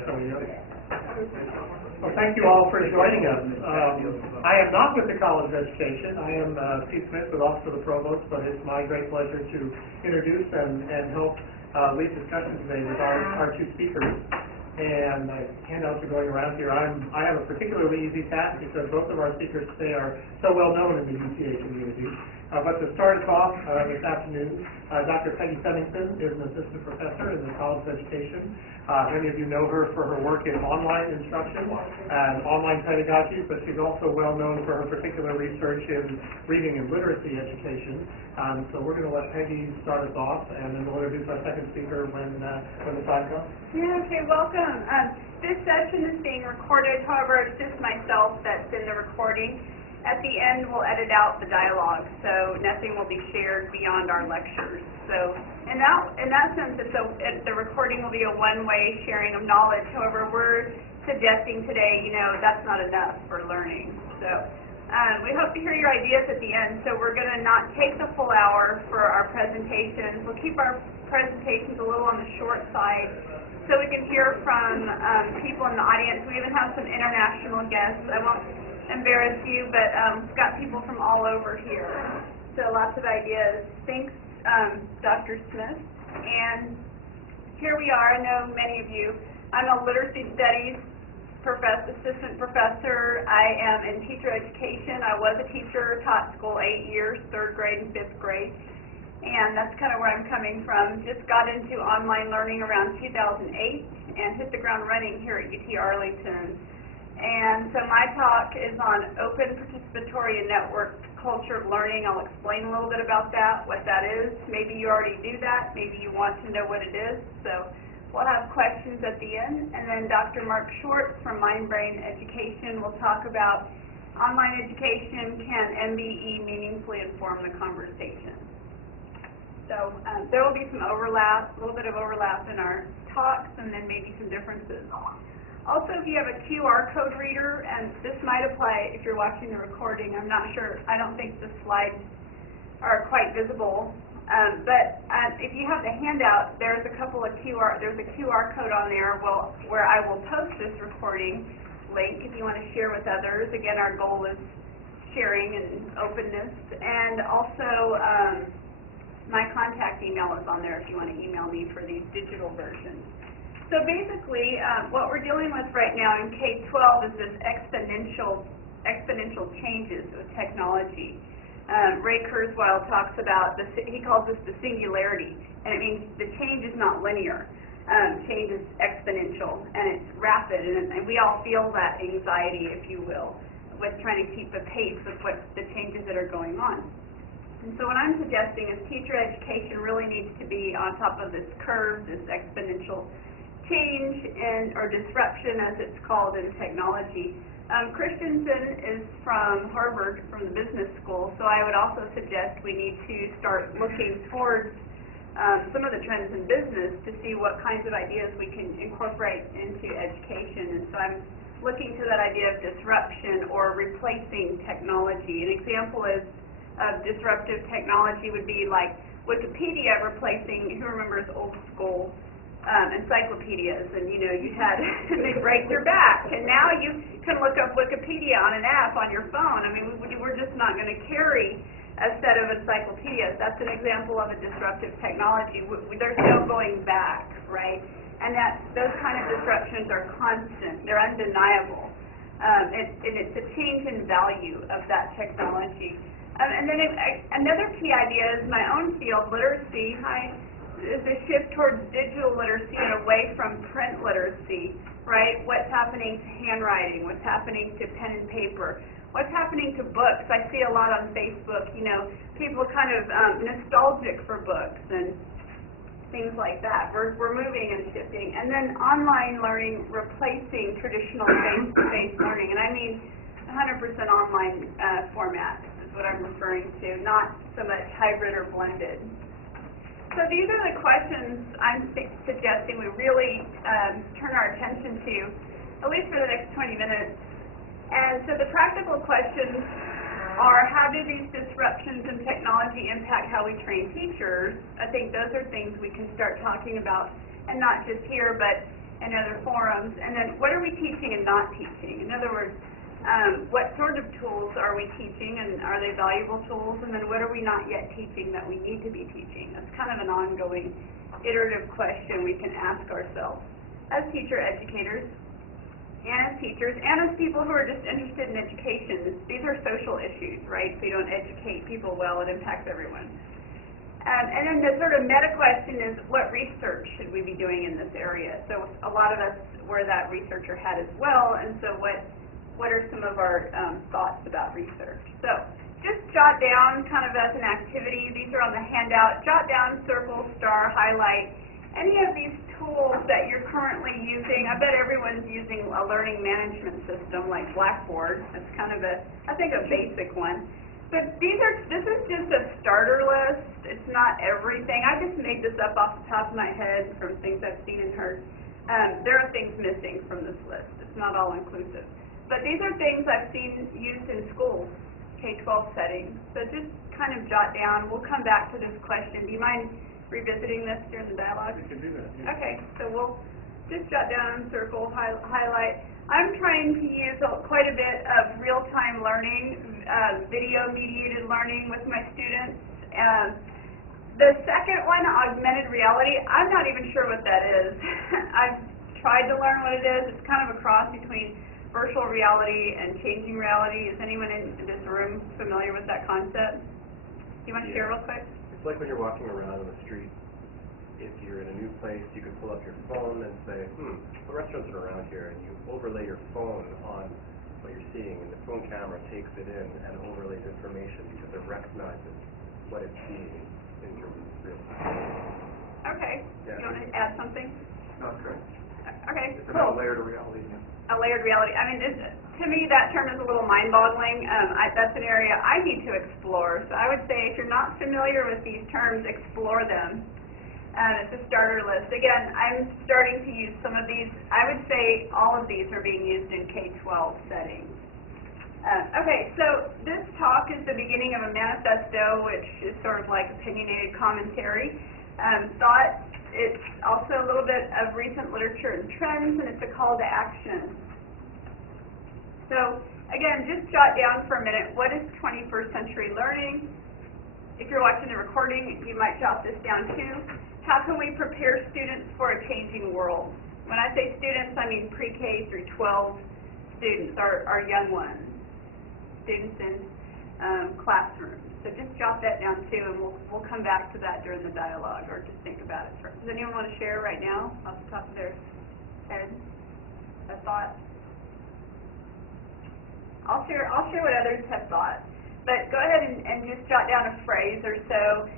Well, thank you all for joining us. I am not with the College of Education. I am Pete Smith with Office of the Provost, but it's my great pleasure to introduce and help lead discussion today with our two speakers. And handouts are going around here. I have a particularly easy task because both of our speakers today are so well known in the UTA community. But to start us off this afternoon, Dr. Peggy Semingson is an assistant professor in the College of Education. Many of you know her for her work in online instruction and online pedagogy, but she's also well known for her particular research in reading and literacy education. So we're going to let Peggy start us off, and then we'll introduce our second speaker when the time comes. Yeah, okay, welcome. This session is being recorded, however, it's just myself that's in the recording. At the end, we'll edit out the dialogue, so nothing will be shared beyond our lectures. So in that sense, the recording will be a one-way sharing of knowledge. However, we're suggesting today, that's not enough for learning. So we hope to hear your ideas at the end. So we're going to not take the full hour for our presentations. We'll keep our presentations a little on the short side so we can hear from people in the audience. We even have some international guests. I won't embarrass you, but we've got people from all over here. So lots of ideas. Thanks, Dr. Smith. And here we are. I know many of you. I'm a literacy studies assistant professor. I am in teacher education. I was a teacher, taught school 8 years, 3rd grade and 5th grade. And that's kind of where I'm coming from. Just got into online learning around 2008 and hit the ground running here at UT Arlington. And so my talk is on open, participatory, and networked culture of learning. I'll explain a little bit about that, what that is. Maybe you already do that. Maybe you want to know what it is. So we'll have questions at the end. And then Dr. Marc Schwartz from Mind Brain Education will talk about online education. Can MBE meaningfully inform the conversation? So there will be some overlap, a little bit of overlap in our talks, and then maybe some differences. Also, if you have a QR code reader, and this might apply if you're watching the recording, I'm not sure, I don't think the slides are quite visible, but if you have the handout, there's a QR code on there where I will post this recording link if you want to share with others. Again, our goal is sharing and openness, and also my contact email is on there if you want to email me for these digital versions. So basically, what we're dealing with right now in K12 is this exponential changes with technology. Ray Kurzweil talks about he calls this the singularity, and it means the change is not linear. Change is exponential, and it's rapid, and we all feel that anxiety, if you will, with trying to keep the pace of what the changes that are going on. And so what I'm suggesting is teacher education really needs to be on top of this curve, this exponential change or disruption, as it's called in technology. Christensen is from Harvard, from the business school, so I would also suggest we need to start looking towards some of the trends in business to see what kinds of ideas we can incorporate into education. And so I'm looking to that idea of disruption or replacing technology. An example of disruptive technology would be like Wikipedia replacing, who remembers old school encyclopedias, and you had they break their back, and now you can look up Wikipedia on an app on your phone. I mean, we're just not going to carry a set of encyclopedias. That's an example of a disruptive technology. There's no going back, right? And those kind of disruptions are constant. They're undeniable. It's a change in value of that technology. And then another key idea is my own field, literacy. Is a shift towards digital literacy and away from print literacy, right? What's happening to handwriting? What's happening to pen and paper? What's happening to books? I see a lot on Facebook, people kind of nostalgic for books and things like that. We're moving and shifting. And then online learning replacing traditional face-to-face learning. And I mean 100% online format is what I'm referring to, not so much hybrid or blended. So these are the questions I'm suggesting we really turn our attention to, at least for the next 20 minutes. And so the practical questions are, how do these disruptions in technology impact how we train teachers? I think those are things we can start talking about, and not just here, but and other forums. And then what are we teaching and not teaching? In other words, what sort of tools are we teaching, and are they valuable tools? And then what are we not yet teaching that we need to be teaching? That's kind of an ongoing, iterative question we can ask ourselves as teacher educators, and as teachers, and as people who are just interested in education. These are social issues, right? If we don't educate people well, it impacts everyone. And then the sort of meta question is, what research should we be doing in this area? So a lot of us wear that researcher hat as well, and so what are some of our thoughts about research? So just jot down kind of as an activity, these are on the handout, jot down, circle, star, highlight, any of these tools that you're currently using. I bet everyone's using a learning management system like Blackboard. That's kind of I think a basic one. But this is just a starter list. It's not everything. I just made this up off the top of my head from things I've seen and heard. There are things missing from this list. It's not all inclusive. But these are things I've seen used in schools, K-12 settings. So just kind of jot down. We'll come back to this question. Do you mind revisiting this during the dialogue? We can do that, yeah. Okay, so we'll just jot down, circle, highlight. I'm trying to use quite a bit of real-time learning, video-mediated learning with my students. The second one, augmented reality, I'm not even sure what that is. I've tried to learn what it is. It's kind of a cross between virtual reality and changing reality. Is anyone in this room familiar with that concept? Do you want to share real quick? It's like when you're walking around on the street. If you're in a new place, you could pull up your phone and say, what restaurants are around here? And you overlay your phone on what you're seeing, and the phone camera takes it in and overlays information because it recognizes what it's seeing in your real time. Okay. Yeah. You want to add something? No, that's correct. Okay, It's cool. about layered reality. Yeah. A layered reality. I mean, to me, that term is a little mind-boggling. That's an area I need to explore. So I would say if you're not familiar with these terms, explore them. It's a starter list. Again, I'm starting to use some of these. I would say all of these are being used in K-12 settings. Okay, so this talk is the beginning of a manifesto, which is sort of like opinionated commentary. Thought it's also a little bit of recent literature and trends, and it's a call to action. So again, just jot down for a minute, what is 21st century learning? If you're watching the recording, you might jot this down too. How can we prepare students for a changing world? When I say students, I mean pre-K through 12 students, our young ones, students in classrooms. So just jot that down too, and we'll come back to that during the dialogue, or just think about it first. Does anyone want to share right now, off the top of their head, a thought? I'll share what others have thought. But go ahead and just jot down a phrase or so.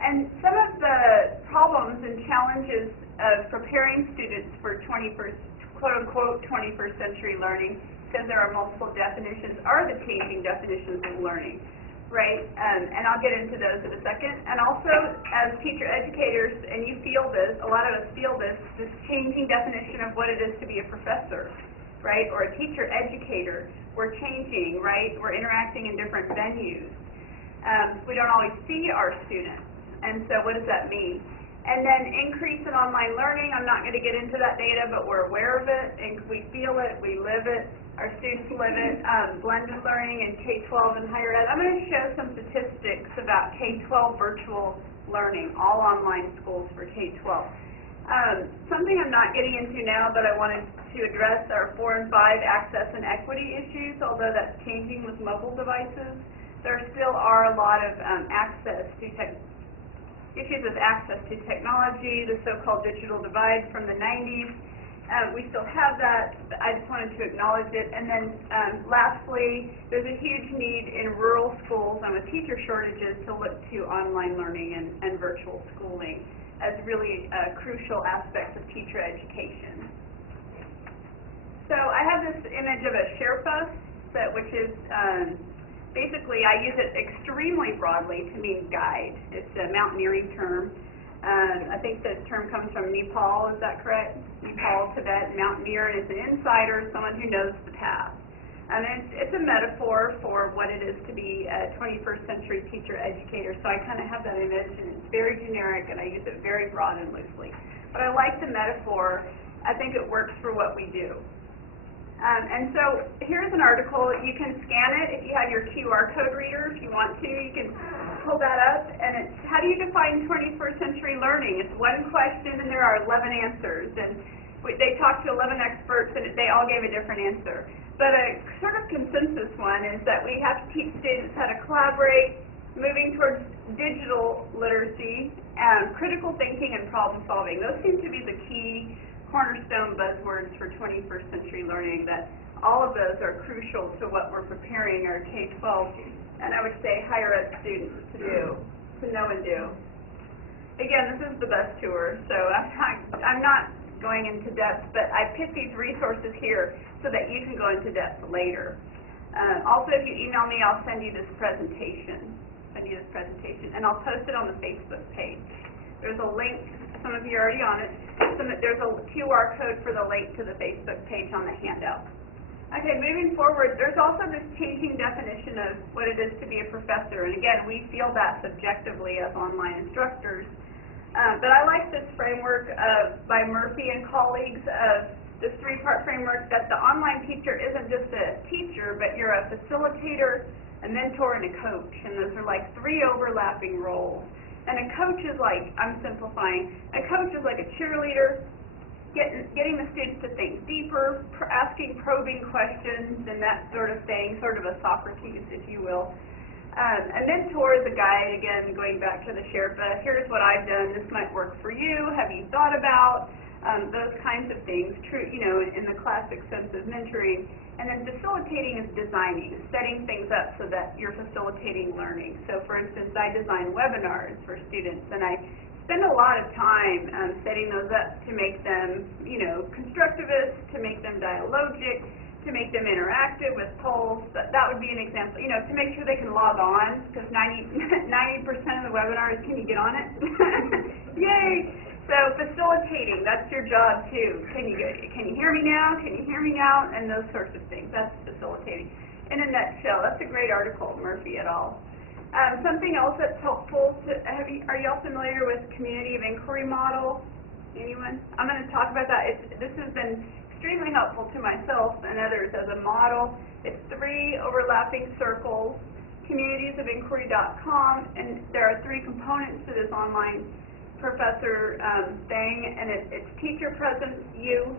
And some of the problems and challenges of preparing students for quote-unquote 21st century learning, because there are multiple definitions, are the changing definitions of learning, right? And I'll get into those in a second. And also, as teacher educators, and you feel this, a lot of us feel this changing definition of what it is to be a professor, right? Or a teacher educator. We're changing, right? We're interacting in different venues. We don't always see our students. And so what does that mean? And then increase in online learning. I'm not going to get into that data, but we're aware of it, and we feel it, we live it, our students live it. Blended learning in K-12 and higher ed. I'm going to show some statistics about K-12 virtual learning, all online schools for K-12. Something I'm not getting into now, but I wanted to address are 4 and 5 access and equity issues. Although that's changing with mobile devices, there still are a lot of issues with access to technology, the so-called digital divide from the 90s. We still have that. I just wanted to acknowledge it. And then lastly, there's a huge need in rural schools and with teacher shortages to look to online learning and virtual schooling as really crucial aspects of teacher education. So I have this image of a Sherpa, which is basically, I use it extremely broadly to mean guide. It's a mountaineering term. I think the term comes from Nepal, is that correct? Nepal, Tibet, mountaineer is an insider, someone who knows the path. And it's a metaphor for what it is to be a 21st century teacher educator. So I kind of have that image, and it's very generic, and I use it very broad and loosely. but I like the metaphor. I think it works for what we do. And so here's an article. You can scan it if you have your QR code reader. If you want to, you can pull that up. And it's, how do you define 21st century learning? It's one question and there are 11 answers. And they talked to 11 experts and they all gave a different answer. But a sort of consensus one is that we have to teach students how to collaborate, moving towards digital literacy, critical thinking, and problem solving. Those seem to be the key cornerstone buzzwords for 21st century learning, that all of those are crucial to what we're preparing our K-12 and I would say higher ed students to do, to know and do. Again, this is the best tour, so I'm not going into depth, but I put these resources here so that you can go into depth later. Also, if you email me, I'll send you this presentation, and I'll post it on the Facebook page. There's a link. Some of you are already on it. There's a QR code for the link to the Facebook page on the handout. Okay, moving forward, there's also this changing definition of what it is to be a professor. And again, we feel that subjectively as online instructors. But I like this framework by Murphy and colleagues of this three-part framework that the online teacher isn't just a teacher, but you're a facilitator, a mentor, and a coach. And those are like three overlapping roles. And a coach is like, I'm simplifying, a coach is like a cheerleader, getting the students to think deeper, asking probing questions and that sort of thing, sort of a Socrates, if you will. A mentor is a guide, again, going back to the Sherpa, here's what I've done, this might work for you, have you thought about, those kinds of things, true, you know, in the classic sense of mentoring. And then facilitating is designing, setting things up so that you're facilitating learning. So for instance, I design webinars for students, and I spend a lot of time setting those up to make them, you know, constructivist, to make them dialogic, to make them interactive with polls. That would be an example, you know, to make sure they can log on, because 90% of the webinar is, can you get on it? Yay! So facilitating, that's your job too. Can you hear me now? Can you hear me now? And those sorts of things. That's facilitating. In a nutshell, that's a great article, Murphy et al. Something else that's helpful to, are you all familiar with community of inquiry model? Anyone? I'm going to talk about that. This has been extremely helpful to myself and others as a model. It's 3 overlapping circles, communitiesofinquiry.com, and there are 3 components to this online professor thing, and it's teacher presence, you,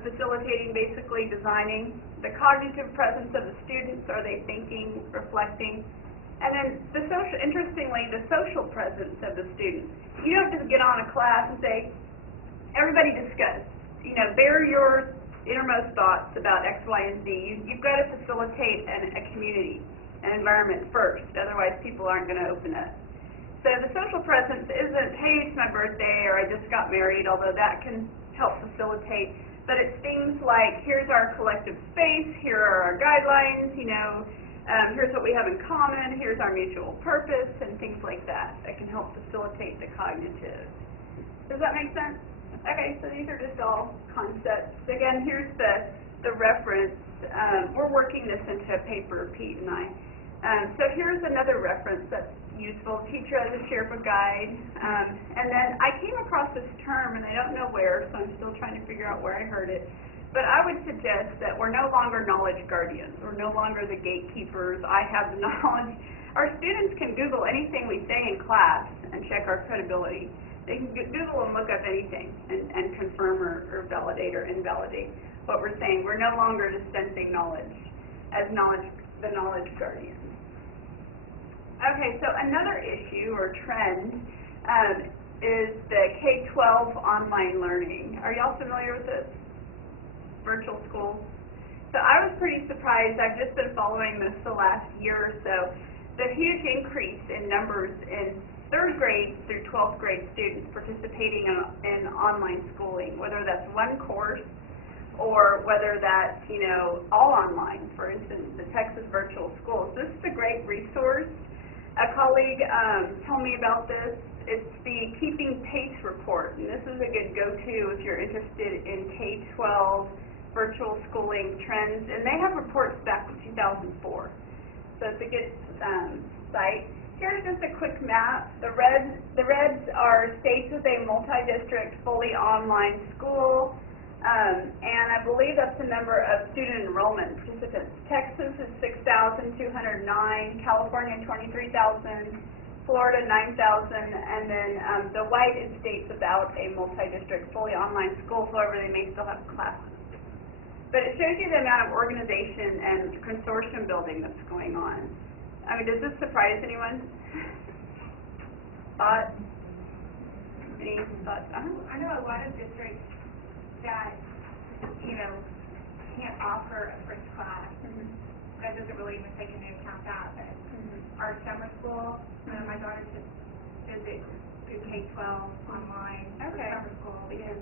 facilitating, basically designing, the cognitive presence of the students, are they thinking, reflecting, and then the social, interestingly, the social presence of the students. You don't just get on a class and say, everybody discuss, you know, bear your innermost thoughts about X, Y, and Z. You've got to facilitate a community, an environment first, otherwise people aren't going to open up. So the social presence isn't, hey, it's my birthday, or I just got married, although that can help facilitate, but it's things like, here's our collective space, here are our guidelines, you know, here's what we have in common, here's our mutual purpose, and things like that can help facilitate the cognitive. Does that make sense? Okay, so these are just all concepts. Again, here's the reference. We're working this into a paper, Pete and I. So here's another reference that's useful, Teacher as a Sherpa Guide. And then I came across this term, and I don't know where, so I'm still trying to figure out where I heard it. But I would suggest that we're no longer knowledge guardians. We're no longer the gatekeepers. I have the knowledge. Our students can Google anything we say in class and check our credibility. They can Google and look up anything and confirm or validate or invalidate what we're saying. We're no longer dispensing knowledge as the knowledge guardians. Okay, so another issue or trend is the K12 Online Learning. Are y'all familiar with this? Virtual schools. So I was pretty surprised. I've just been following this the last year or so. The huge increase in numbers in 3rd grade through 12th grade students participating in online schooling, whether that's one course or whether that's, you know, all online. For instance, the Texas Virtual Schools. This is a great resource. A colleague told me about this. It's the Keeping Pace report, and this is a good go-to if you're interested in K12 virtual schooling trends, and they have reports back to 2004. So it's a good site. Here's just a quick map. The reds are states with a multi-district, fully online school, and I believe that's the number of student enrollment participants. Texas is 6,209, California 23,000, Florida 9,000, and then the white is states without a multi-district, fully online school. However, they may still have classes. But it shows you the amount of organization and consortium building that's going on. I mean, does this surprise anyone? Thoughts? Any thoughts? I know a lot of districts that, can't offer a first class. That doesn't really even take into account that, but our summer school, my daughter just visits through K12 Online for summer school because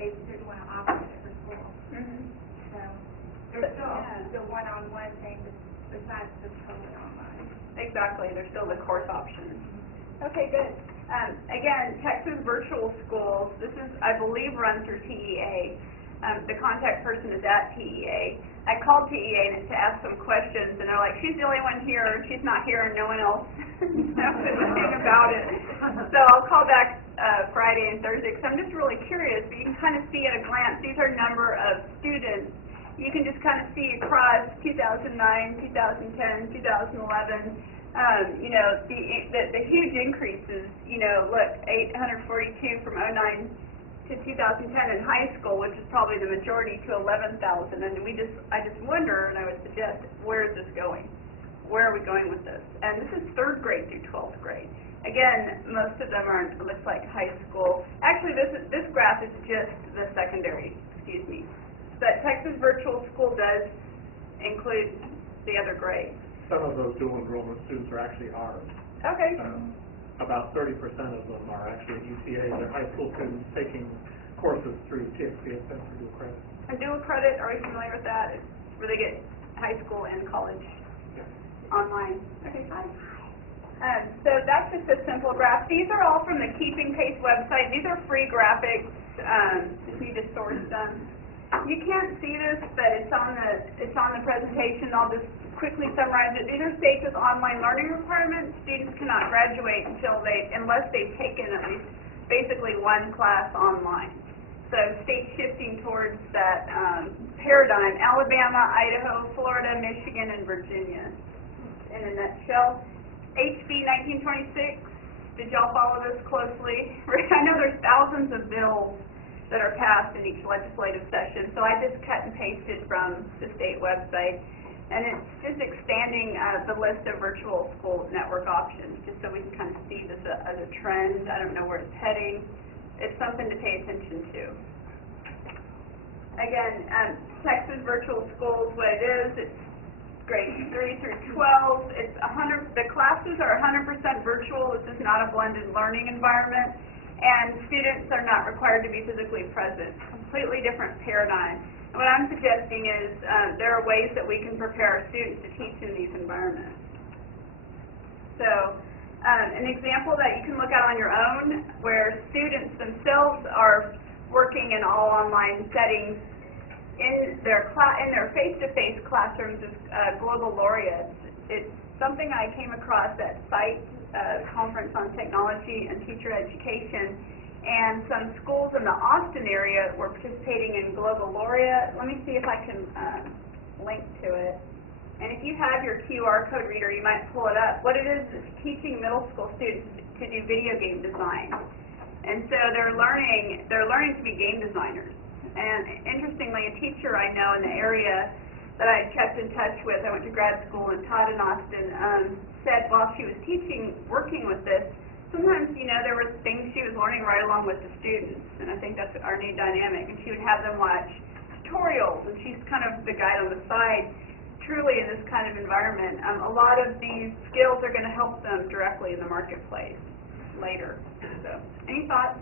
they didn't want to offer it for school. So there's still the one-on-one thing besides the totally online. Exactly, there's still the course options. Okay, good. Again, Texas Virtual Schools, this is, I believe, run through TEA. The contact person is at TEA. I called TEA to ask some questions, and they're like, she's the only one here, and she's not here, and no one else knows anything about it. So I'll call back Friday and Thursday, because I'm just really curious. But you can kind of see at a glance, these are number of students. You can just kind of see across 2009, 2010, 2011, the huge increases. Look, 842 from 2009 to 2010 in high school, which is probably the majority, to 11,000. And I just wonder, and I would suggest, where is this going? Where are we going with this? And this is 3rd grade through 12th grade. Again, most of them are, it looks like, high school. Actually, this graph is just the secondary, excuse me. But Texas Virtual School does include the other grades. Some of those dual enrollment students are actually ours. Okay. About 30% of them are actually UCA. They're high school students taking courses through TXPSM for dual credit. And dual credit, are you familiar with that? It's where they get high school and college online. Okay, fine. So that's just a simple graph. These are all from the Keeping Pace website. These are free graphics. Just need to source them. You can't see this, but it's on the presentation. I'll just quickly summarize it. These are states with online learning requirements. Students cannot graduate unless they've taken at least basically one class online. So states shifting towards that paradigm: Alabama, Idaho, Florida, Michigan, and Virginia. In a nutshell, HB 1926. Did y'all follow this closely? I know there's thousands of bills that are passed in each legislative session, so I just cut and pasted from the state website, and it's just expanding the list of virtual school network options, just so we can kind of see this as a trend. I don't know where it's heading. It's something to pay attention to. Again, Texas Virtual Schools, what it is, it's grades 3 through 12. It's the classes are 100% virtual. This is not a blended learning environment. And students are not required to be physically present. Completely different paradigm. And what I'm suggesting is there are ways that we can prepare our students to teach in these environments. So an example that you can look at on your own, where students themselves are working in all online settings in their face-to-face classrooms as global laureates. It's something I came across at CITE, Conference on Technology and Teacher Education, and some schools in the Austin area were participating in Global Laureate. Let me see if I can link to it. And if you have your QR code reader, you might pull it up. What it is teaching middle school students to do video game design. And so they're learning to be game designers. And interestingly, a teacher I know in the area that I kept in touch with, I went to grad school and taught in Austin, said while she was working with this, sometimes, there were things she was learning right along with the students, and I think that's our new dynamic, and she would have them watch tutorials, and she's kind of the guide on the side. Truly, in this kind of environment, a lot of these skills are going to help them directly in the marketplace later. So, any thoughts?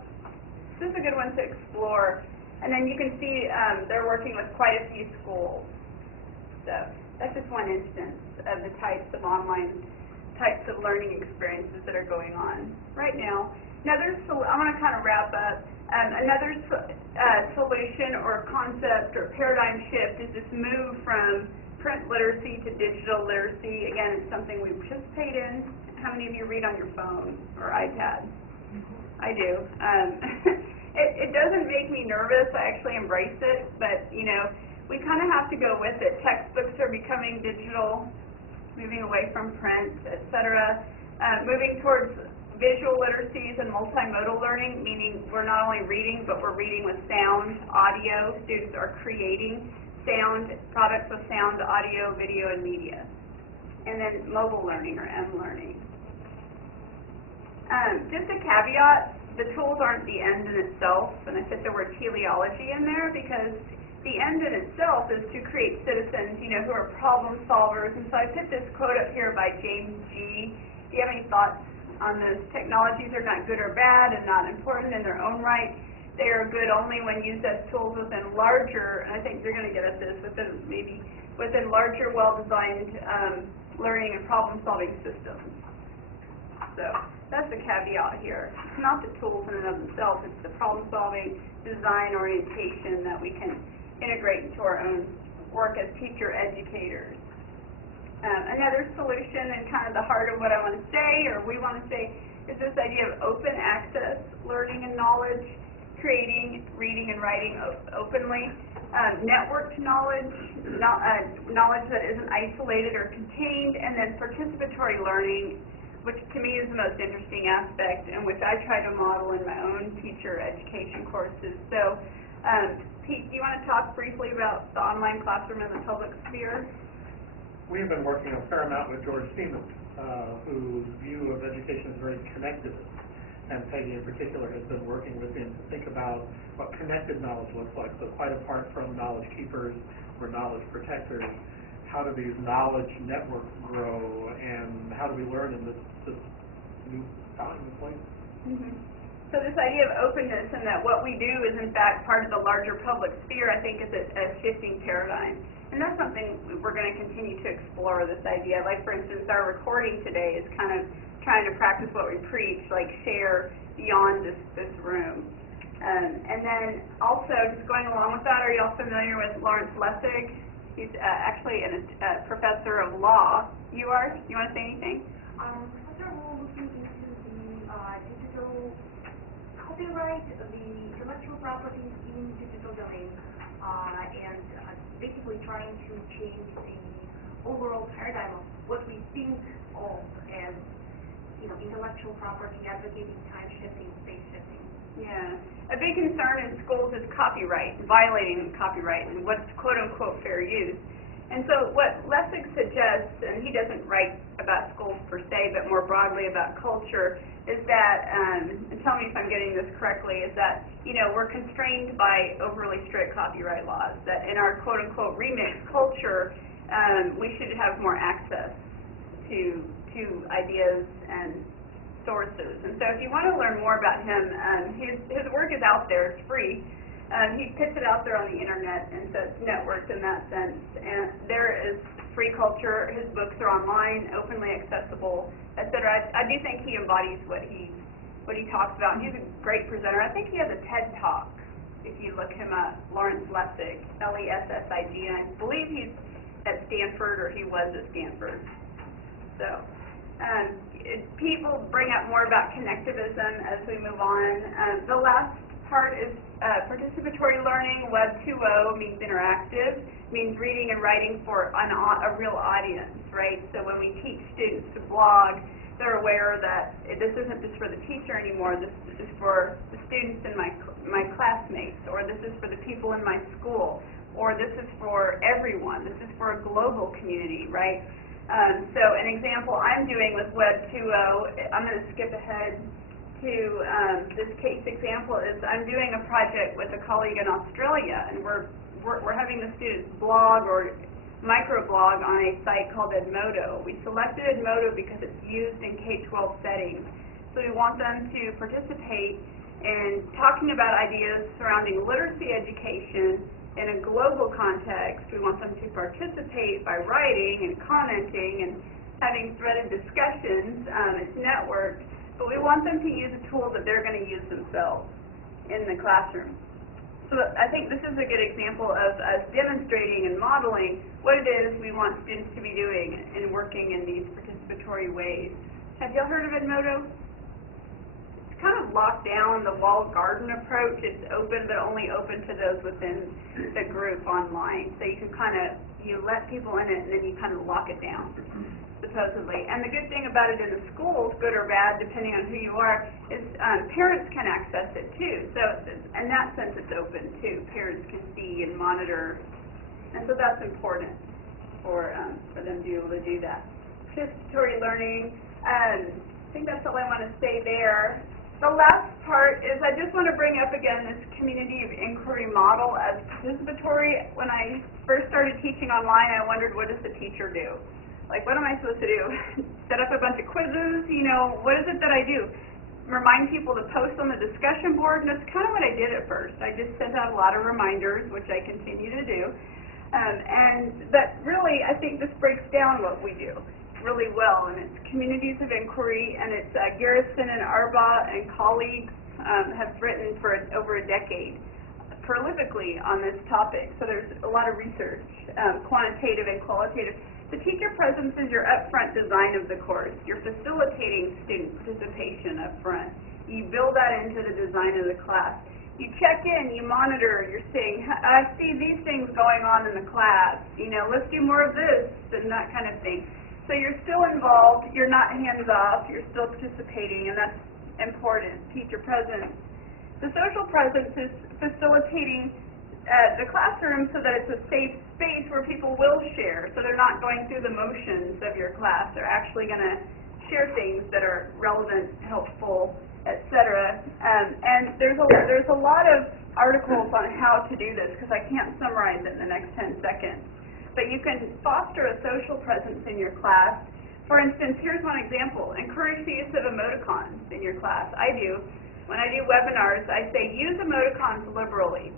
This is a good one to explore. And then you can see they're working with quite a few schools. So that's just one instance of the types of learning experiences that are going on right now. I want to kind of wrap up. Another solution or concept or paradigm shift is this move from print literacy to digital literacy. Again, it's something we participate in, how many of you read on your phone or iPad? I do. It doesn't make me nervous. I actually embrace it, but you know, we kind of have to go with it. Textbooks are becoming digital, moving away from print, etc. Moving towards visual literacies and multimodal learning, meaning we're not only reading, but we're reading with sound, audio. Students are creating sound, products with sound, audio, video, and media. And then mobile learning, or M-learning. Just a caveat, the tools aren't the end in itself, and I put the word teleology in there because the end in itself is to create citizens, you know, who are problem solvers. And so I put this quote up here by James G. Do you have any thoughts on this? Technologies are not good or bad and not important in their own right. They are good only when used as tools within larger, and I think you're going to get at this, within larger, well-designed learning and problem-solving systems. So that's the caveat here. It's not the tools in and of themselves, it's the problem-solving design orientation that we can integrate into our own work as teacher educators. Another solution, and kind of the heart of what I want to say, or we want to say, is this idea of open access learning and knowledge, creating, reading, and writing openly, networked knowledge, knowledge that isn't isolated or contained, and then participatory learning, which to me is the most interesting aspect, and which I try to model in my own teacher education courses. So, Pete, do you want to talk briefly about the online classroom in the public sphere? We have been working a fair amount with George Siemens, whose view of education is very connectivist. And Peggy in particular has been working with him to think about what connected knowledge looks like. So quite apart from knowledge keepers or knowledge protectors, how do these knowledge networks grow, and how do we learn in this new time and place? Mm-hmm. So this idea of openness and that what we do is in fact part of the larger public sphere, I think, is a shifting paradigm. And that's something we're going to continue to explore, this idea. Like, for instance, our recording today is kind of trying to practice what we preach, like share beyond this room. And then also, just going along with that, are you all familiar with Lawrence Lessig? He's actually a professor of law. You are? You want to say anything? Professor Wu looking into the digital copyright, the intellectual properties in digital domain, and basically trying to change the overall paradigm of what we think of as, you know, intellectual property, advocating time shifting, space shifting. Yeah. A big concern in schools is copyright, violating copyright, and what's quote-unquote fair use. And so what Lessig suggests, and he doesn't write about schools per se, but more broadly about culture, is that, and tell me if I'm getting this correctly, is that, you know, we're constrained by overly strict copyright laws, that in our quote-unquote remix culture, we should have more access to ideas and sources. And so if you want to learn more about him, his work is out there, it's free. He puts it out there on the internet, and so it's networked in that sense. And there is free culture. His books are online, openly accessible, etc. I do think he embodies what he talks about. And he's a great presenter. I think he has a TED Talk, if you look him up, Lawrence Lessig, Lessig, and I believe he's at Stanford, or he was at Stanford. So, people bring up more about connectivism as we move on. The last part is participatory learning. Web 2.0 means interactive, means reading and writing for a real audience, right? So when we teach students to blog, they're aware that this isn't just for the teacher anymore. This is for the students and my classmates, or this is for the people in my school, or this is for everyone. This is for a global community, right? So an example I'm doing with Web 2.0, I'm going to skip ahead to this case example, is I'm doing a project with a colleague in Australia, and we're having the students blog or microblog on a site called Edmodo. We selected Edmodo because it's used in K12 settings. So we want them to participate in talking about ideas surrounding literacy education in a global context. We want them to participate by writing and commenting and having threaded discussions. It's networked, but we want them to use a tool that they're going to use themselves in the classroom. So I think this is a good example of us demonstrating and modeling what it is we want students to be doing and working in these participatory ways. Have y'all heard of Edmodo? It's kind of locked down, the walled garden approach. It's open, but only open to those within the group online. So you can kind of, you let people in it and then you kind of lock it down, supposedly. And the good thing about it in the schools, good or bad, depending on who you are, is parents can access it too. So in that sense, it's open too. Parents can see and monitor, and so that's important for them to be able to do that. Participatory learning, I think that's all I want to say there. The last part is I just want to bring up again this community of inquiry model as participatory. When I first started teaching online, I wondered, what does the teacher do? Like, what am I supposed to do? Set up a bunch of quizzes? You know, what is it that I do? Remind people to post on the discussion board, and that's kind of what I did at first. I just sent out a lot of reminders, which I continue to do. But really, I think this breaks down what we do really well, and it's communities of inquiry, and it's Garrison and Arbaugh and colleagues have written for over a decade prolifically on this topic. So there's a lot of research, quantitative and qualitative. The teacher presence is your upfront design of the course. You're facilitating student participation up front. You build that into the design of the class. You check in, you monitor, you're saying, I see these things going on in the class, you know, let's do more of this, and that kind of thing. So you're still involved, you're not hands off, you're still participating, and that's important, teacher presence. The social presence is facilitating the classroom so that it's a safe space where people will share, so they're not going through the motions of your class. They're actually going to share things that are relevant, helpful, etc. And there's a lot of articles on how to do this, because I can't summarize it in the next 10 seconds. But you can foster a social presence in your class. For instance, here's one example. Encourage the use of emoticons in your class. I do. When I do webinars, I say use emoticons liberally.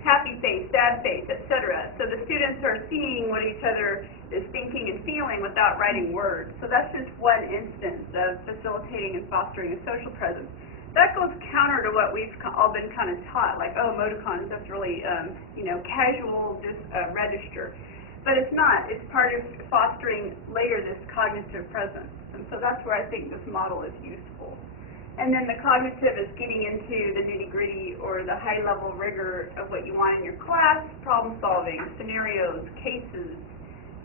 Happy face, sad face, etc. So the students are seeing what each other is thinking and feeling without writing words. So that's just one instance of facilitating and fostering a social presence. That goes counter to what we've all been kind of taught, like, oh, emoticons, that's really, you know, casual, just register. But it's not. It's part of fostering later this cognitive presence. And so that's where I think this model is useful. And then the cognitive is getting into the nitty-gritty or the high-level rigor of what you want in your class, problem-solving, scenarios, cases.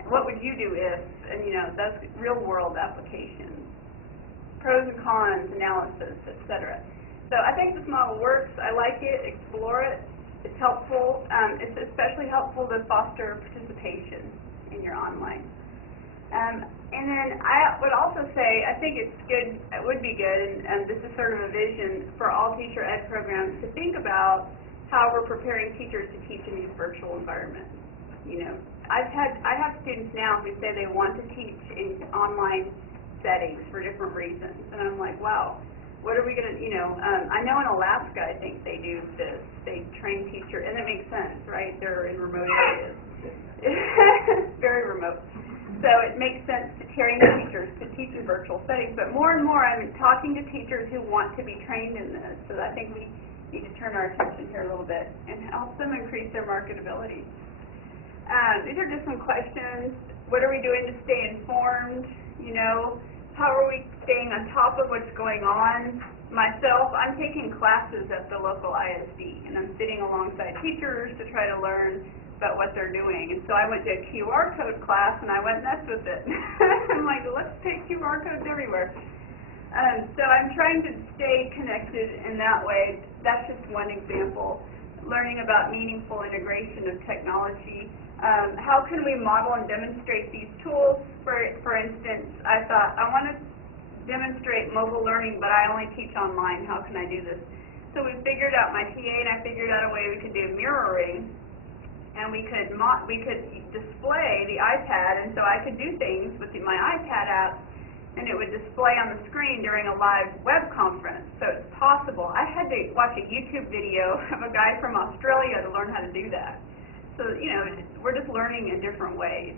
What would you do if? And, you know, that's real-world applications. Pros and cons, analysis, etc. So I think this model works. I like it. Explore it. It's helpful. It's especially helpful to foster participation in your online. And then I would also say, I think it's good, it would be good, and this is sort of a vision for all teacher ed programs to think about how we're preparing teachers to teach in these virtual environments. You know, I have students now who say they want to teach in online settings for different reasons, and I'm like, wow, what are we going to, you know, I know in Alaska, I think they do this, they train teachers, and it makes sense, right? They're in remote areas. Very remote. So it makes sense to train teachers to teach in virtual settings, but more and more I'm talking to teachers who want to be trained in this, so I think we need to turn our attention here a little bit and help them increase their marketability. These are just some questions. What are we doing to stay informed? You know, how are we staying on top of what's going on? Myself, I'm taking classes at the local ISD, and I'm sitting alongside teachers to try to learn about what they're doing. And so I went to a QR code class, and I went nuts with it. I'm like, let's take QR codes everywhere. So I'm trying to stay connected in that way. That's just one example. Learning about meaningful integration of technology. How can we model and demonstrate these tools? For instance, I thought, I want to demonstrate mobile learning, but I only teach online. How can I do this? So we figured out, my TA and I figured out a way we could do mirroring, and we could display the iPad, and so I could do things with my iPad app, and it would display on the screen during a live web conference. So it's possible. I had to watch a YouTube video of a guy from Australia to learn how to do that. So, you know, we're just learning in different ways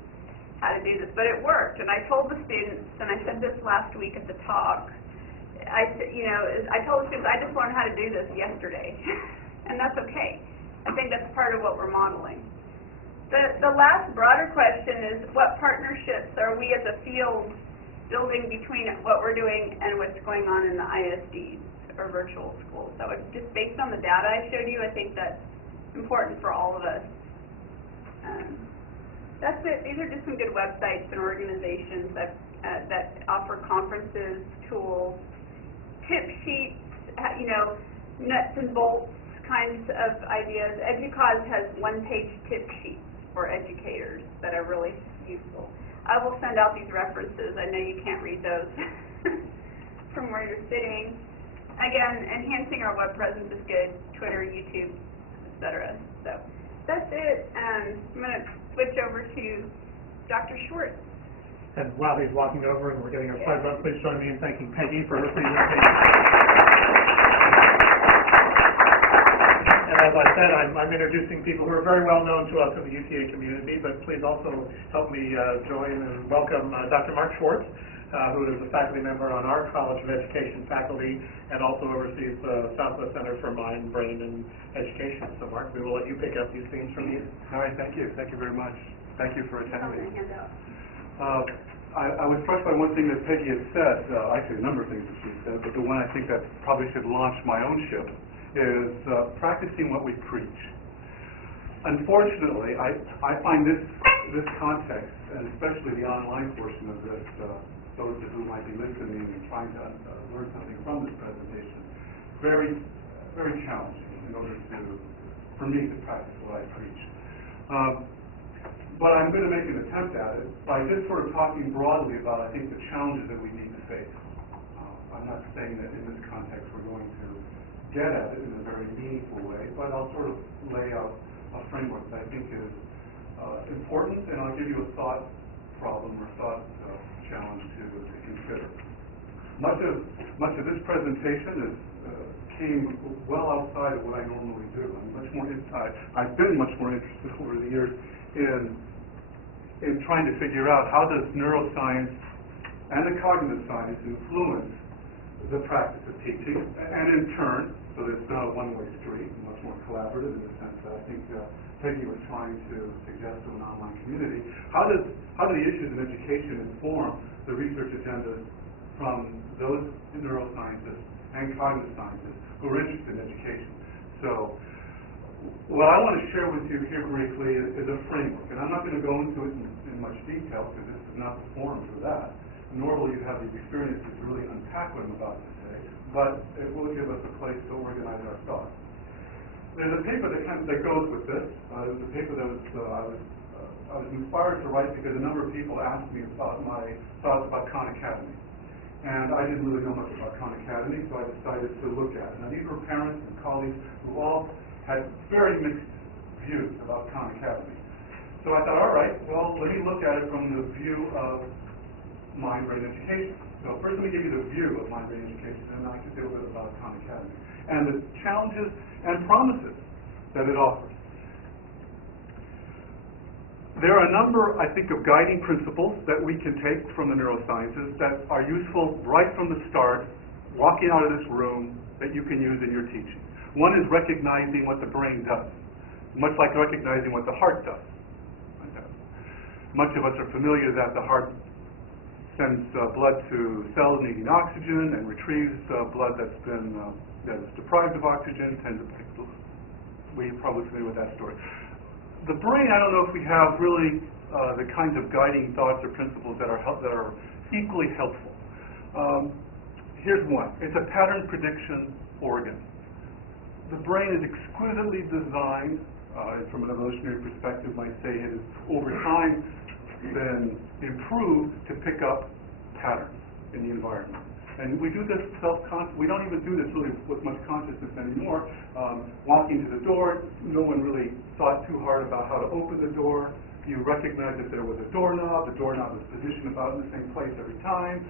how to do this, but it worked. And I told the students, and I said this last week at the talk, I told the students, I just learned how to do this yesterday, and that's okay. I think that's part of what we're modeling. The last broader question is, what partnerships are we as a field building between what we're doing and what's going on in the ISDs, or virtual schools. So just based on the data I showed you, I think that's important for all of us. That's it. These are just some good websites and organizations that offer conferences, tools, tip sheets, nuts and bolts kinds of ideas. EDUCAUSE has one-page tip sheets for educators that are really useful. I will send out these references. I know you can't read those from where you're sitting. Again, enhancing our web presence is good. Twitter, YouTube, etc. So that's it. I'm going to switch over to Dr. Schwartz. And while he's walking over and we're getting our slides up, please join me in thanking Peggy for her presentation. And as I said, I'm introducing people who are very well known to us in the UTA community, but please also help me join and welcome Dr. Marc Schwartz, who is a faculty member on our College of Education faculty and also oversees the Southwest Center for Mind, Brain, and Education. So Marc, we will let you pick up these themes from you. All right, thank you. Thank you very much. Thank you for attending. Handout. I was struck by one thing that Peggy had said, actually a number of things that she said, but the one I think that probably should launch my own ship is practicing what we preach. Unfortunately, I find this context, and especially the online portion of this, those of who might be listening and trying to learn something from this presentation, very, very challenging in order for me to practice what I preach. But I'm going to make an attempt at it by just sort of talking broadly about, I think, the challenges that we need to face. I'm not saying that in this context we're going to get at it in a very meaningful way, but I'll sort of lay out a framework that I think is important, and I'll give you a thought problem or thought challenge to consider. Much of this presentation came well outside of what I normally do. I've been much more interested over the years in trying to figure out how does neuroscience and the cognitive science influence the practice of teaching, and in turn, so that it's not a one-way street, much more collaborative in the sense that I think Peggy was trying to suggest to an online community. How do the issues in education inform the research agendas from those neuroscientists and cognitive scientists who are interested in education? So what I want to share with you here briefly is a framework, and I'm not going to go into it in much detail because this is not the forum for that, nor will you have the experience to really unpack what I'm about to say, but it will give us a place to organize our thoughts. There's a paper that goes with this. It was a paper that I was inspired to write because a number of people asked me about my thoughts about Khan Academy. And I didn't really know much about Khan Academy, so I decided to look at it. Now, these were parents and colleagues who all had very mixed views about Khan Academy. So I thought, all right, well, let me look at it from the view of mind, brain, education. So first let me give you the view of mind, brain, education, and then I can say a little bit about Khan Academy and the challenges and promises that it offers. There are a number, I think, of guiding principles that we can take from the neurosciences that are useful right from the start, walking out of this room, that you can use in your teaching. One is recognizing what the brain does, much like recognizing what the heart does. Much of us are familiar that the heart sends blood to cells needing oxygen and retrieves blood that is deprived of oxygen. We're probably familiar with that story. The brain, I don't know if we have really the kinds of guiding thoughts or principles that are equally helpful. Here's one. It's a pattern prediction organ. The brain is exquisitely designed, from an evolutionary perspective, might say it has over time been improved to pick up patterns in the environment. And we do this we don't even do this really with much consciousness anymore. Walking to the door, no one really thought too hard about how to open the door. You recognize that there was a doorknob. The doorknob is positioned about in the same place every time.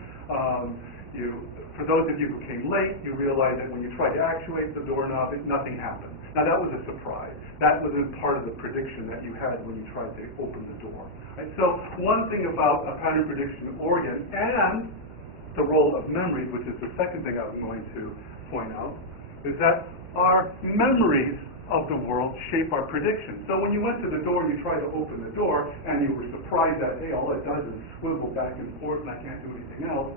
For those of you who came late, you realize that when you try to actuate the doorknob, nothing happened. Now that was a surprise. That was part of the prediction that you had when you tried to open the door. Right? So one thing about a pattern prediction organ and the role of memories, which is the second thing I was going to point out, is that our memories of the world shape our predictions. So when you went to the door and you tried to open the door and you were surprised that, hey, all it does is swivel back and forth and I can't do anything else,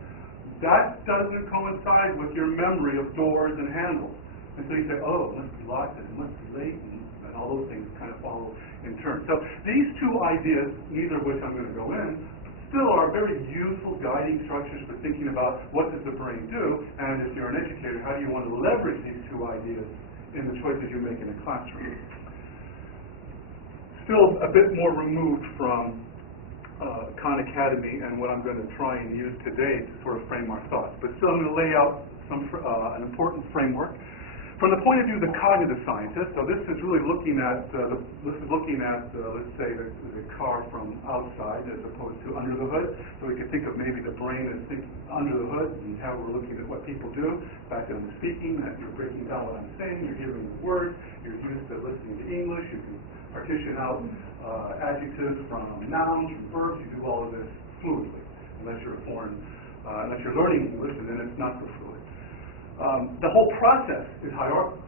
that doesn't coincide with your memory of doors and handles. And so you say, oh, it must be locked and it must be late, and all those things kind of follow in turn. So these two ideas, neither of which I'm going to go in, still are very useful guiding structures for thinking about what does the brain do, and if you're an educator, how do you want to leverage these two ideas in the choices you make in a classroom. Still a bit more removed from Khan Academy and what I'm going to try and use today to sort of frame our thoughts. But still I'm going to lay out some an important framework. From the point of view of the cognitive scientist, so this is really looking at, let's say, the car from outside as opposed to under the hood. So we could think of maybe the brain as under the hood and how we're looking at what people do. The fact that I'm speaking, that you're breaking down what I'm saying, you're giving me words, you're used to listening to English, you can partition out adjectives from nouns, from verbs, you do all of this fluidly, unless you're learning English, and then it's not so fluid. The whole process is hierarchical.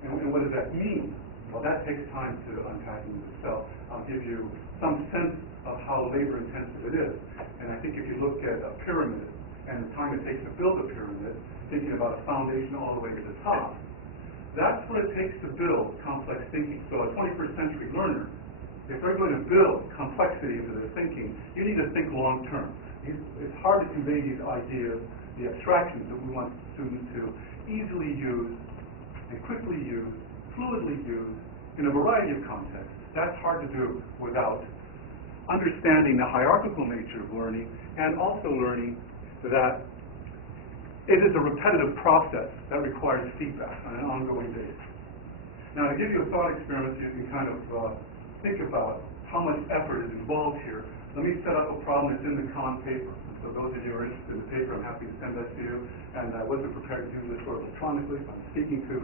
And what does that mean? Well, that takes time to unpack into itself. I'll give you some sense of how labor-intensive it is. And I think if you look at a pyramid and the time it takes to build a pyramid, thinking about a foundation all the way to the top, that's what it takes to build complex thinking. So a 21st century learner, if they're going to build complexity into their thinking, you need to think long-term. It's hard to convey these ideas, the abstractions that we want students to easily use and quickly use, fluidly use, in a variety of contexts. That's hard to do without understanding the hierarchical nature of learning and also learning that it is a repetitive process that requires feedback on an ongoing basis. Now, to give you a thought experiment so you can kind of think about how much effort is involved here, let me set up a problem that's in the Khan paper. So those of you who are interested in the paper, I'm happy to send that to you. And I wasn't prepared to do this sort of electronically, so I'm speaking to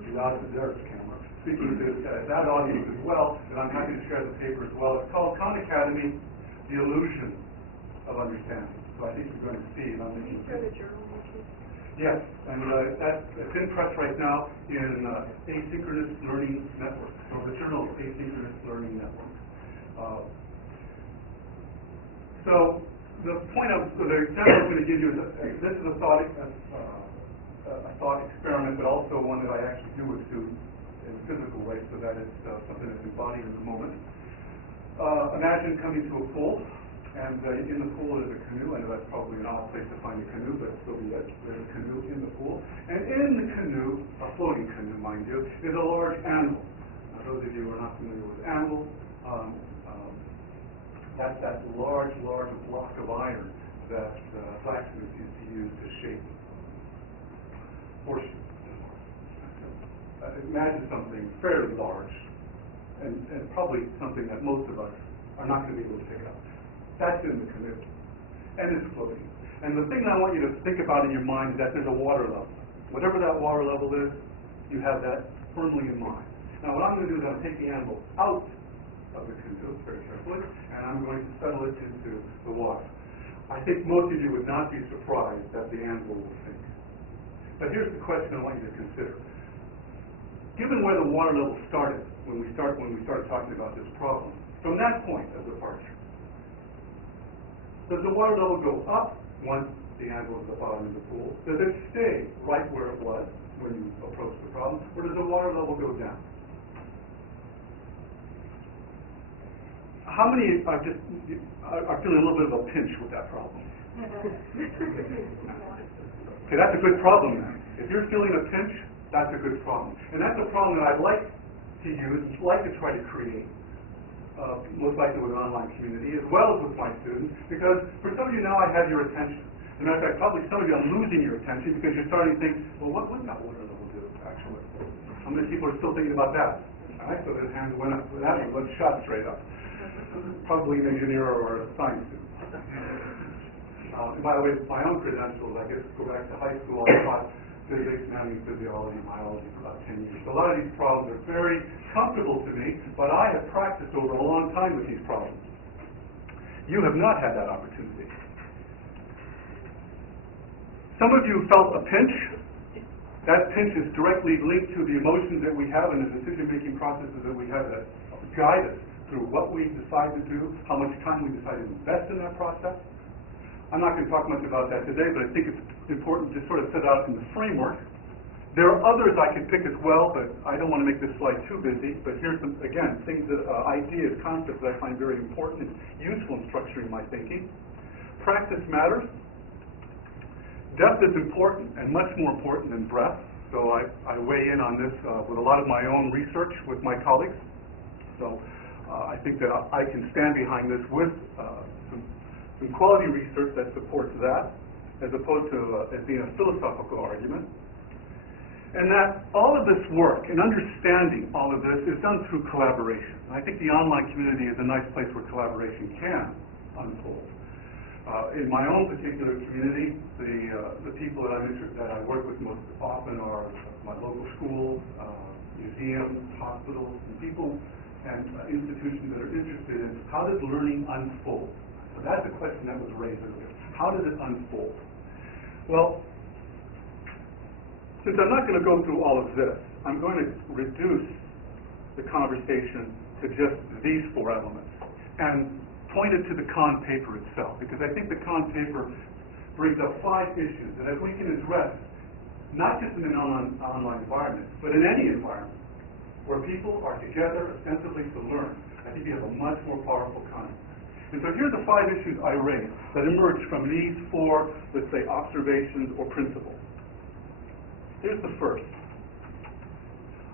there's camera, speaking to that audience as well, and I'm happy to share the paper as well. It's called Khan Academy, The Illusion of Understanding. So I think you're going to see, and I'm making the journal. yes, and it's in press right now in Asynchronous Learning Network. So the journal Asynchronous Learning Network. So the example I'm going to give you is this is a thought experiment, but also one that I actually do with students in a physical way, so that it's something that's embodied in the moment. Imagine coming to a pool, and in the pool is a canoe. I know that's probably an odd place to find a canoe, but so be it. There's a canoe in the pool, and in the canoe, a floating canoe, mind you, is a large animal. Now, those of you who are not familiar with animals, that's that large block of iron that blacksmiths used to use to shape horseshoes. Imagine something fairly large, and probably something that most of us are not going to be able to pick up. That's in the canoe, and it's floating. And the thing that I want you to think about in your mind is that there's a water level. Whatever that water level is, you have that firmly in mind. Now, what I'm going to do is I'm going to take the animal out of the canoe very carefully, and I'm going to settle it into the water. I think most of you would not be surprised that the animal will sink. But here's the question I want you to consider. Given where the water level started when we started talking about this problem, from that point of departure, does the water level go up once the animal is at the bottom of the pool? Does it stay right where it was when you approach the problem, or does the water level go down? How many are feeling a little bit of a pinch with that problem? Okay, that's a good problem then. If you're feeling a pinch, that's a good problem. And that's a problem that I'd like to use, like to try to create, most likely with an online community, as well as with my students, because for some of you now I have your attention. As a matter of fact, probably some of you I'm losing your attention because you're starting to think, well, what would that water level do, actually? How many people are still thinking about that? All right, so their hands went up. That one shot straight up. Probably an engineer or a science student. By the way, my own credentials, I guess, go back to high school. I taught physics, anatomy, physiology, biology for about 10 years. So a lot of these problems are very comfortable to me, but I have practiced over a long time with these problems. You have not had that opportunity. Some of you felt a pinch That pinch is directly linked to the emotions that we have and the decision-making processes that we have that guide us through what we decide to do, how much time we decide to invest in that process. I'm not going to talk much about that today, but I think it's important to sort of set out in the framework. There are others I could pick as well, but I don't want to make this slide too busy. But here's some, again, things that, ideas, concepts that I find very important and useful in structuring my thinking. Practice matters. Depth is important and much more important than breadth. So I weigh in on this with a lot of my own research with my colleagues. So I think that I can stand behind this with some quality research that supports that, as opposed to it being a philosophical argument. And that all of this work and understanding all of this is done through collaboration. And I think the online community is a nice place where collaboration can unfold. In my own particular community, the people that I work with most often are my local schools, museums, hospitals, and people and institutions that are interested in how does learning unfold. So that's a question that was raised earlier. How does it unfold? Well, since I'm not going to go through all of this, I'm going to reduce the conversation to just these four elements and point it to the Kahn paper itself, because I think the Kahn paper brings up 5 issues that if we can address, not just in an online environment, but in any environment where people are together ostensibly to learn, I think you have a much more powerful concept. And so here's the 5 issues I raised that emerge from these 4, let's say, observations or principles. Here's the first.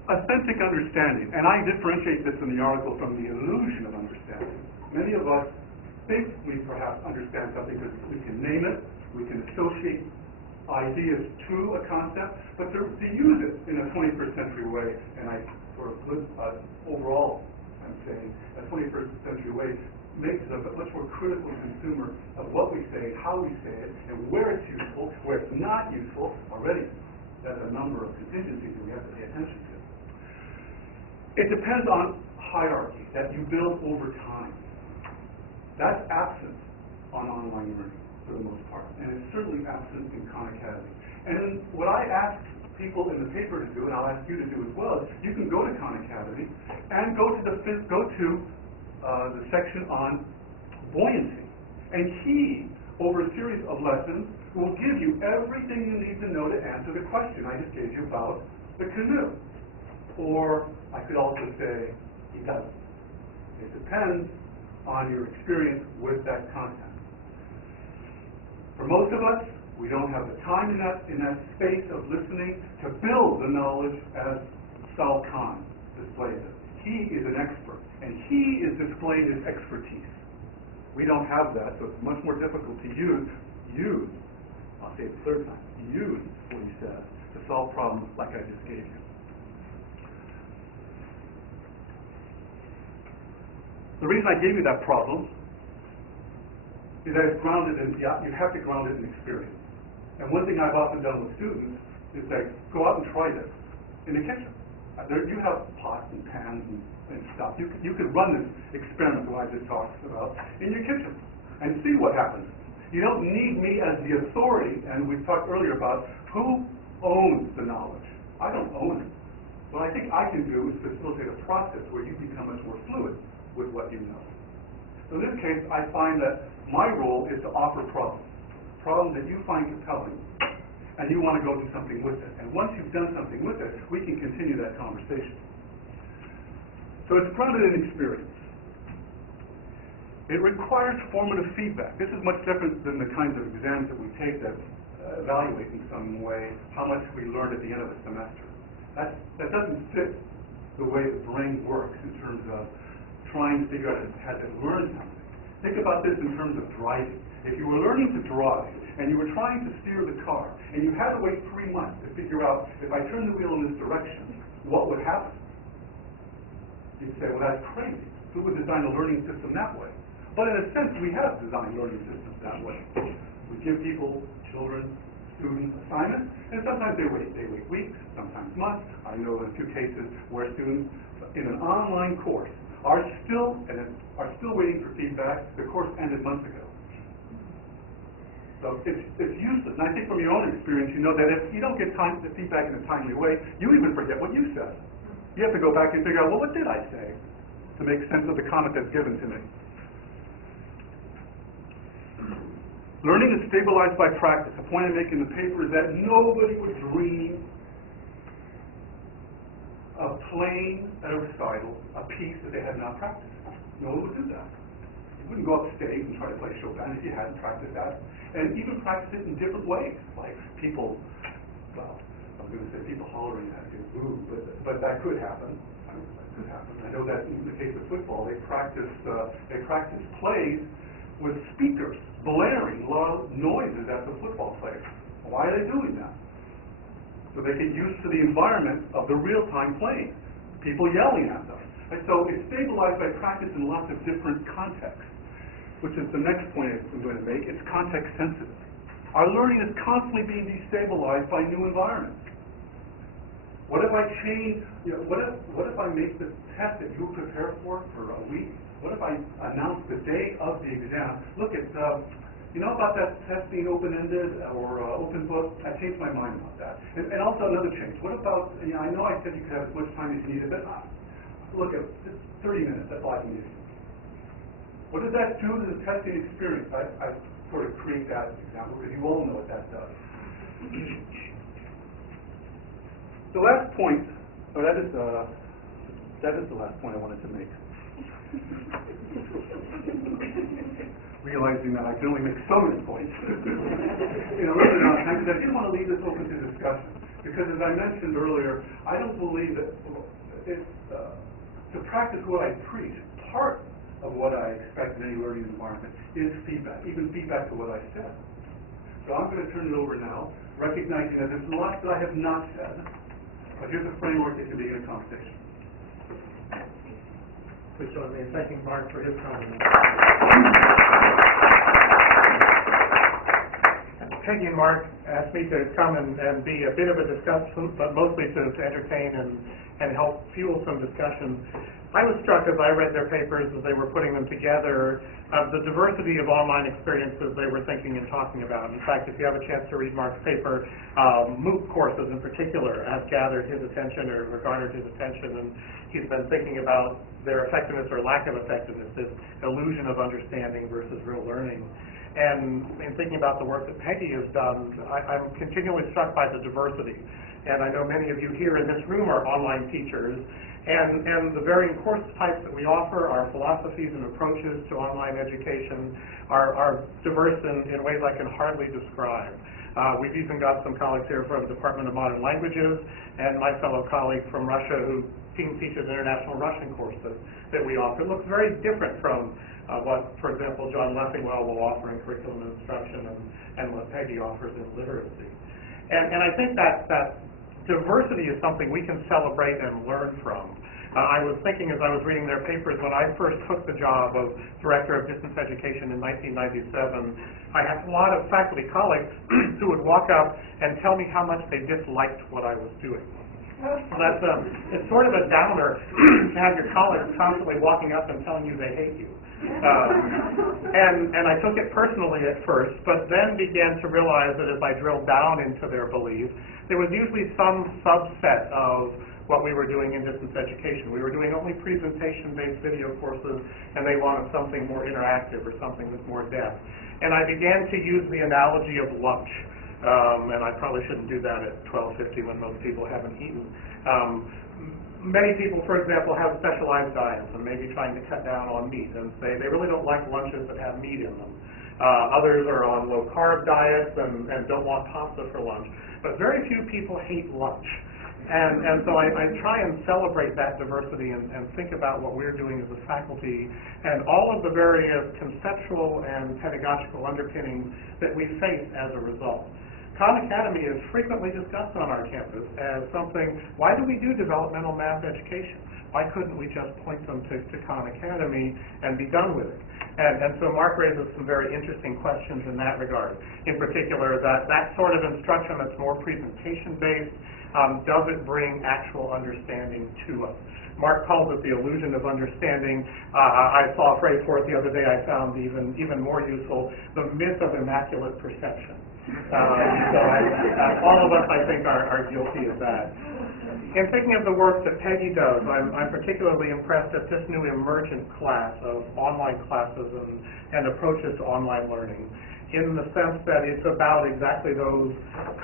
Authentic understanding, and I differentiate this in the article from the illusion of understanding. Many of us think we perhaps understand something because we can name it, we can associate ideas to a concept, but to use it in a 21st century way, and I sort of overall, I'm saying, a 21st century way makes us a much more critical consumer of what we say, how we say it, and where it's useful, where it's not useful. Already, there's a number of contingencies that we have to pay attention to. It depends on hierarchy that you build over time. That's absent on online learning for the most part, and it's certainly absent in Khan Academy. And what I ask people in the paper to do, and I'll ask you to do as well, is you can go to Khan Academy and go to the section on buoyancy, and he, over a series of lessons, will give you everything you need to know to answer the question I just gave you about the canoe. Or I could also say he doesn't. It depends on your experience with that content. For most of us, we don't have the time in that space of listening to build the knowledge as Sal Khan displays it. He is an expert, and he is displaying his expertise. We don't have that, so it's much more difficult to use, I'll say it the third time, use what he says to solve problems like I just gave you. The reason I gave you that problem is that it's grounded in, you have to ground it in experience. And one thing I've often done with students is say, go out and try this in the kitchen. You have pots and pans and stuff. You could run this experiment that I just talked about in your kitchen and see what happens. You don't need me as the authority, and we talked earlier about who owns the knowledge. I don't own it. What I think I can do is facilitate a process where you become much more fluid with what you know. So in this case, I find that my role is to offer problems that you find compelling, and you want to go do something with it. And once you've done something with it, we can continue that conversation. So it's grounded in experience. It requires formative feedback. This is much different than the kinds of exams that we take that evaluate in some way how much we learned at the end of a semester. That doesn't fit the way the brain works in terms of trying to figure out how to learn something. Think about this in terms of driving. If you were learning to drive and you were trying to steer the car and you had to wait 3 months to figure out if I turn the wheel in this direction, what would happen? You'd say, well, that's crazy. Who would design a learning system that way? But in a sense, we have designed learning systems that way. We give people, children, students assignments, and sometimes they wait weeks, sometimes months. I know of 2 cases where students in an online course are still waiting for feedback. The course ended months ago. So So it's useless. And I think from your own experience, you know that if you don't get the feedback in a timely way, you even forget what you said. You have to go back and figure out, well, what did I say to make sense of the comment that's given to me? Learning is stabilized by practice. The point I make in the paper is that nobody would dream of playing at a recital a piece that they had not practiced. No one would do that. You wouldn't go upstage and try to play Chopin if you hadn't practiced that. And even practice it in different ways, like people, well, I'm going to say people hollering at you, ooh, but that could happen. I know that in the case of football, they practice plays with speakers blaring loud noises at the football players. Why are they doing that? So they get used to the environment of the real-time playing, people yelling at them. And so it's stabilized by practice in lots of different contexts, which is the next point I'm going to make. It's context sensitive. Our learning is constantly being destabilized by new environments. What if I change, what if I make the test that you prepare for a week? What if I announce the day of the exam? Look at, you know about that test being open-ended or open book? I changed my mind about that. And also another change. What about, I know I said you could have as much time as you needed, but look at 30 minutes, that's all I can give you. What does that do to the testing experience? I sort of create that example because you all know what that does. The last point, or that is the last point I wanted to make. Realizing that I can only make so many points. Limited amount of time, because I didn't want to leave this open to discussion. Because as I mentioned earlier, I don't believe that to practice what I preach, part of what I expect in any learning environment is feedback, even feedback to what I said. So I'm going to turn it over now, recognizing that there's lots that I have not said, but here's a framework that can begin a conversation. Please join me in thanking Marc for his comments. Peggy and Marc asked me to come and be a bit of a discussion, but mostly to entertain and help fuel some discussion. I was struck as I read their papers as they were putting them together of the diversity of online experiences they were thinking and talking about. In fact, if you have a chance to read Marc's paper, MOOC courses in particular have gathered his attention or garnered his attention, and he's been thinking about their effectiveness or lack of effectiveness, this illusion of understanding versus real learning. And in thinking about the work that Peggy has done, I'm continually struck by the diversity. And I know many of you here in this room are online teachers, and the varying course types that we offer, our philosophies and approaches to online education are diverse in ways I can hardly describe. We've even got some colleagues here from the Department of Modern Languages, and my fellow colleague from Russia who teaches international Russian courses that we offer. It looks very different from what, for example, John Lessig will offer in curriculum and instruction and what Peggy offers in literacy. And I think that diversity is something we can celebrate and learn from. I was thinking as I was reading their papers, when I first took the job of Director of Distance Education in 1997, I had a lot of faculty colleagues who would walk up and tell me how much they disliked what I was doing. That's it's sort of a downer to have your colleagues constantly walking up and telling you they hate you. And I took it personally at first, but then began to realize that as I drilled down into their beliefs, there was usually some subset of what we were doing in distance education. We were doing only presentation-based video courses, and they wanted something more interactive or something with more depth. And I began to use the analogy of lunch. And I probably shouldn't do that at 12:50 when most people haven't eaten. Many people, for example, have specialized diets and maybe trying to cut down on meat and say they really don't like lunches that have meat in them. Others are on low-carb diets and don't want pasta for lunch. But very few people hate lunch. And so I try and celebrate that diversity and think about what we're doing as a faculty and all of the various conceptual and pedagogical underpinnings that we face as a result. Khan Academy is frequently discussed on our campus as something, why do we do developmental math education? Why couldn't we just point them to Khan Academy and be done with it? And so Marc raises some very interesting questions in that regard. In particular, that sort of instruction that's more presentation-based Does it bring actual understanding to us? Marc calls it the illusion of understanding. I saw a phrase for it the other day I found even more useful, the myth of immaculate perception. All of us, I think, are guilty of that. In thinking of the work that Peggy does, I'm particularly impressed at this new emergent class of online classes and approaches to online learning, in the sense that it's about exactly those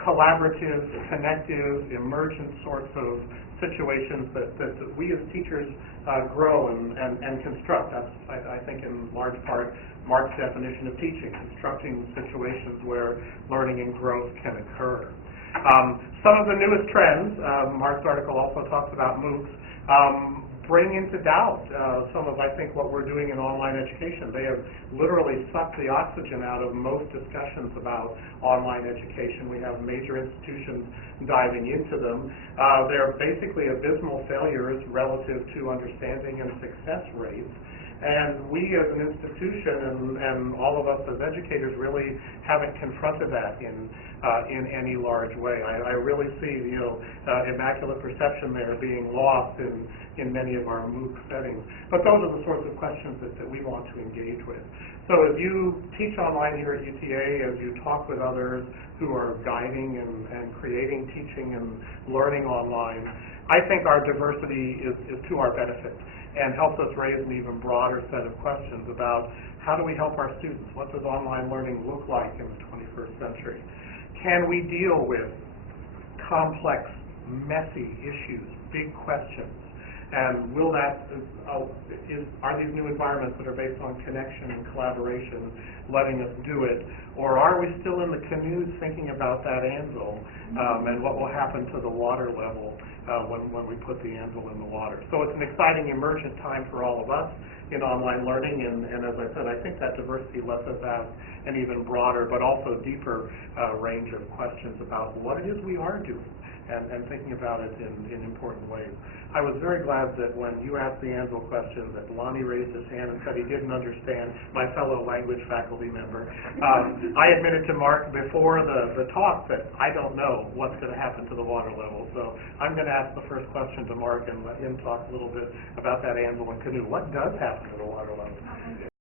collaborative, connective, emergent sorts of situations that we as teachers grow and construct. That's, I think, in large part, Marc's definition of teaching, constructing situations where learning and growth can occur. Some of the newest trends, Marc's article also talks about MOOCs, bring into doubt some of, I think, what we're doing in online education. They have literally sucked the oxygen out of most discussions about online education. We have major institutions diving into them. They're basically abysmal failures relative to understanding and success rates. And we as an institution and all of us as educators really haven't confronted that in any large way. I really see, immaculate perception there being lost in many of our MOOC settings. But those are the sorts of questions that we want to engage with. So as you teach online here at UTA, as you talk with others who are guiding and creating teaching and learning online, I think our diversity is to our benefit and helps us raise an even broader set of questions about how do we help our students? What does online learning look like in the 21st century? Can we deal with complex, messy issues, big questions? And will that, are these new environments that are based on connection and collaboration letting us do it? Or are we still in the canoes thinking about that anvil and what will happen to the water level when we put the anvil in the water? So it's an exciting emergent time for all of us in online learning, and as I said, I think that diversity lets us ask an even broader but also deeper range of questions about what it is we are doing and thinking about it in important ways. I was very glad that when you asked the anvil question that Lonnie raised his hand and said he didn't understand, my fellow language faculty member. I admitted to Marc before the talk that I don't know what's going to happen to the water level, so I'm going to ask the first question to Marc and let him talk a little bit about that anvil and canoe. What does happen to the water level?